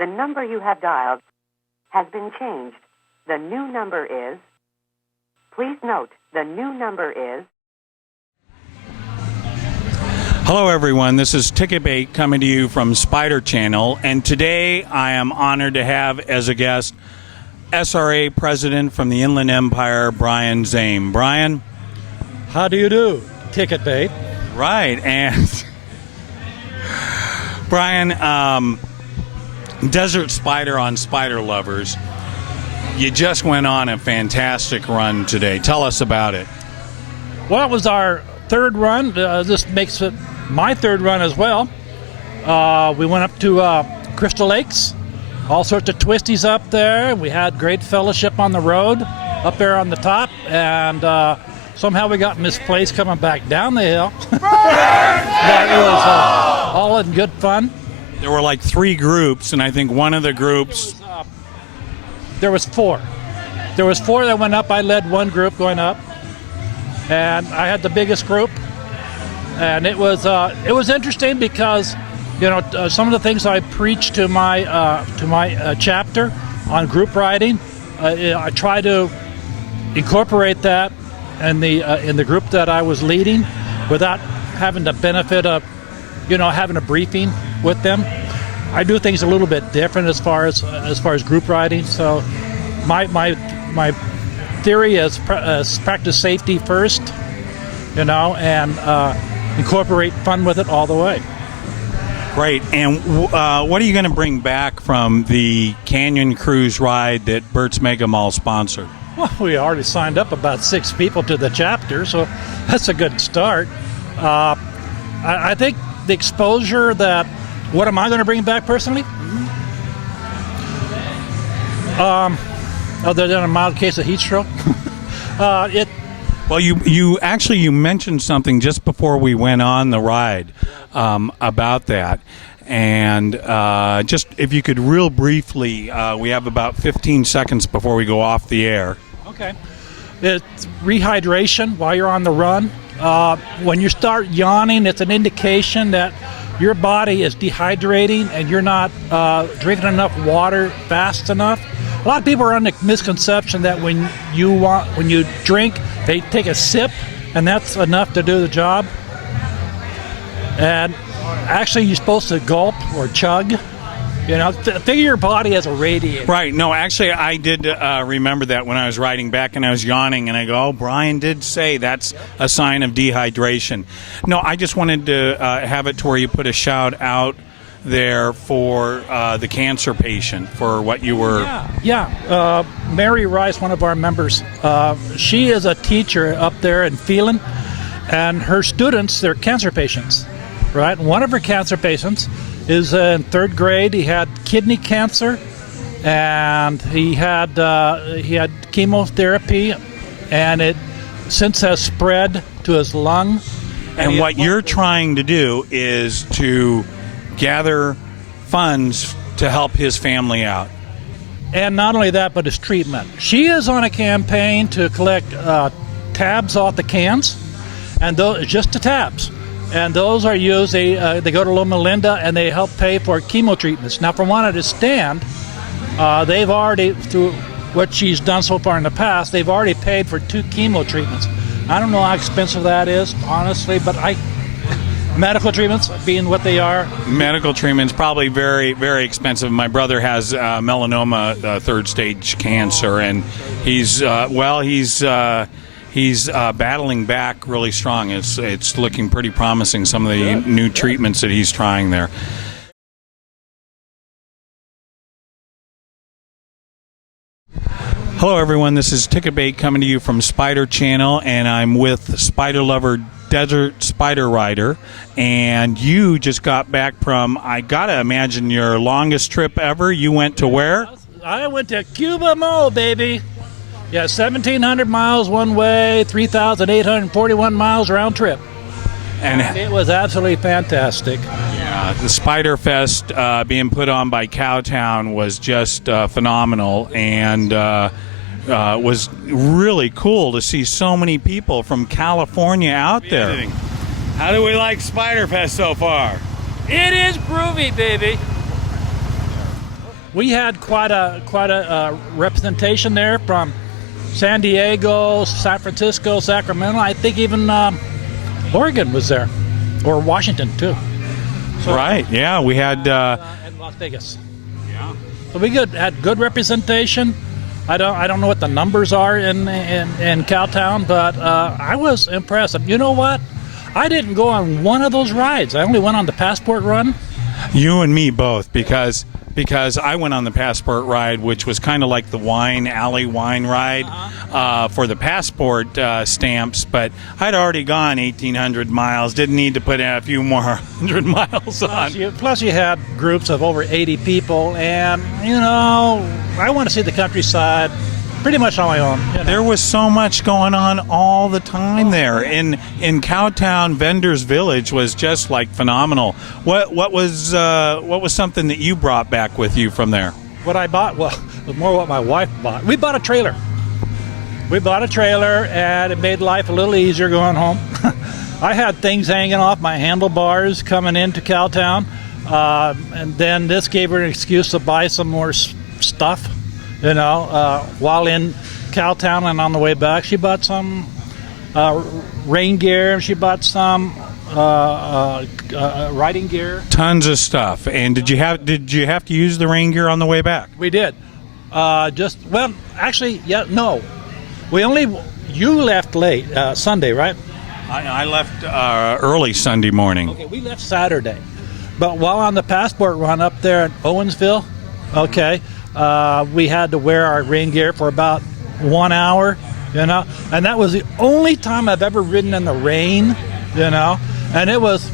The number you have dialed has been changed. The new number is... Please note, the new number is... Hello everyone, this is Ticket Bait coming to you from Spider Channel, and today I am honored to have as a guest SRA President from the Inland Empire, Brian Zane. Brian? How do you do, Ticket Bait? Right, and Brian, Desert Spider on Spider Lovers, you just went on a fantastic run today. Tell us about it. Well, it was our third run. This makes it my third run as well. We went up to Crystal Lakes, all sorts of twisties up there. We had great fellowship on the road up there on the top, and somehow we got misplaced coming back down the hill. But it was all in good fun. There were like 3 groups, and I think one of the groups... There was 4. There was 4 that went up. I led one group going up, and I had the biggest group. And it was interesting because, some of the things I preached to my chapter on group riding, I try to incorporate that in the group that I was leading, without having the benefit of, having a briefing with them. I do things a little bit different as far as group riding. So my theory is practice safety first, and incorporate fun with it all the way. Great. And what are you going to bring back from the Canyon Cruise ride that Bert's Mega Mall sponsored? Well, we already signed up about 6 people to the chapter, so that's a good start. I think the exposure that... What am I going to bring back personally? Other than a mild case of heat stroke? Well, you mentioned something just before we went on the ride about that. And just if you could real briefly, we have about 15 seconds before we go off the air. Okay. It's rehydration while you're on the run. When you start yawning, it's an indication that your body is dehydrating and you're not drinking enough water fast enough. A lot of people are under the misconception that when you drink, they take a sip and that's enough to do the job. And actually, you're supposed to gulp or chug. Figure your body as a radiator. Right. No, actually, I did remember that when I was riding back and I was yawning, and I go, oh, Brian did say that's a sign of dehydration. No, I just wanted to have it to where you put a shout out there for the cancer patient, for what you were... Yeah. Mary Rice, one of our members, she is a teacher up there in Phelan, and her students, they're cancer patients, right? One of her cancer patients is in 3rd grade. He had kidney cancer, and he had chemotherapy, and it since has spread to his lung. And what you're trying to do is to gather funds to help his family out. And not only that, but his treatment. She is on a campaign to collect tabs off the cans, and those just the tabs. And those are used, they go to Loma Linda, and they help pay for chemo treatments. Now, from what I understand, they've already, through what she's done so far in the past, they've already paid for 2 chemo treatments. I don't know how expensive that is, honestly, but medical treatments being what they are. Medical treatments probably very, very expensive. My brother has melanoma, 3rd stage cancer, and he's battling back really strong. It's looking pretty promising, some of the new treatments that he's trying there. Hello everyone, this is Ticket Bait coming to you from Spider Channel, and I'm with Spider Lover Desert Spider Rider, and you just got back from, I gotta imagine, your longest trip ever. You went to where? I went to Cuba Mall, baby. Yeah, 1,700 miles one way, 3,841 miles round trip. And it was absolutely fantastic. Yeah, the Spider Fest being put on by Cowtown was just phenomenal, and was really cool to see so many people from California out there. How do we like Spider Fest so far? It is groovy, baby. we had quite a representation there from San Diego, San Francisco, Sacramento. I think even Oregon was there, or Washington too. So, right. Yeah, we had. And Las Vegas. Yeah. So we had good representation. I don't know what the numbers are in Cowtown, but I was impressed. You know what? I didn't go on one of those rides. I only went on the Passport run. You and me both, because I went on the Passport ride, which was kind of like the alley wine ride for the Passport stamps, but I'd already gone 1,800 miles, didn't need to put a few more 100 miles on. Plus you had groups of over 80 people, and, I want to see the countryside pretty much on my own. There was so much going on all the time there. In Cowtown, Vendors Village was just like phenomenal. What was something that you brought back with you from there? What I bought? Well, it was more what my wife bought. We bought a trailer. And it made life a little easier going home. I had things hanging off my handlebars coming into Cowtown, and then this gave her an excuse to buy some more stuff. While in Cowtown and on the way back, she bought some rain gear. She bought some riding gear. Tons of stuff. And did you have to use the rain gear on the way back? We did. No. You left late Sunday, right? I left early Sunday morning. Okay, we left Saturday. But while on the Passport run up there in Owensville, we had to wear our rain gear for about 1 hour, and that was the only time I've ever ridden in the rain, and it was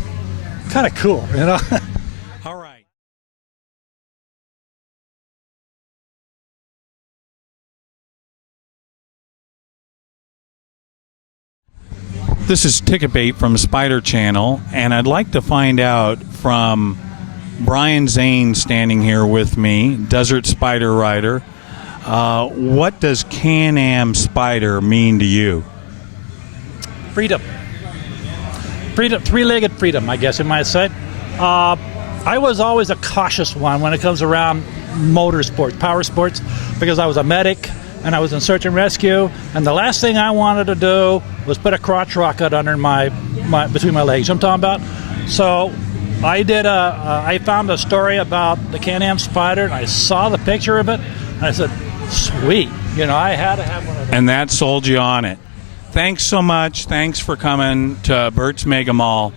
kind of cool, All right. This is Ticket Bait from Spider Channel, and I'd like to find out from Brian Zane, standing here with me, Desert Spider Rider. What does Can-Am Spider mean to you? Freedom, three-legged freedom, I guess you might say. I was always a cautious one when it comes around motorsports, power sports, because I was a medic and I was in search and rescue, and the last thing I wanted to do was put a crotch rocket under my between my legs. You know what I'm talking about? So I found a story about the Can-Am Spider, and I saw the picture of it, and I said, sweet, I had to have one of those. And that sold you on it. Thanks so much. Thanks for coming to Bert's Mega Mall.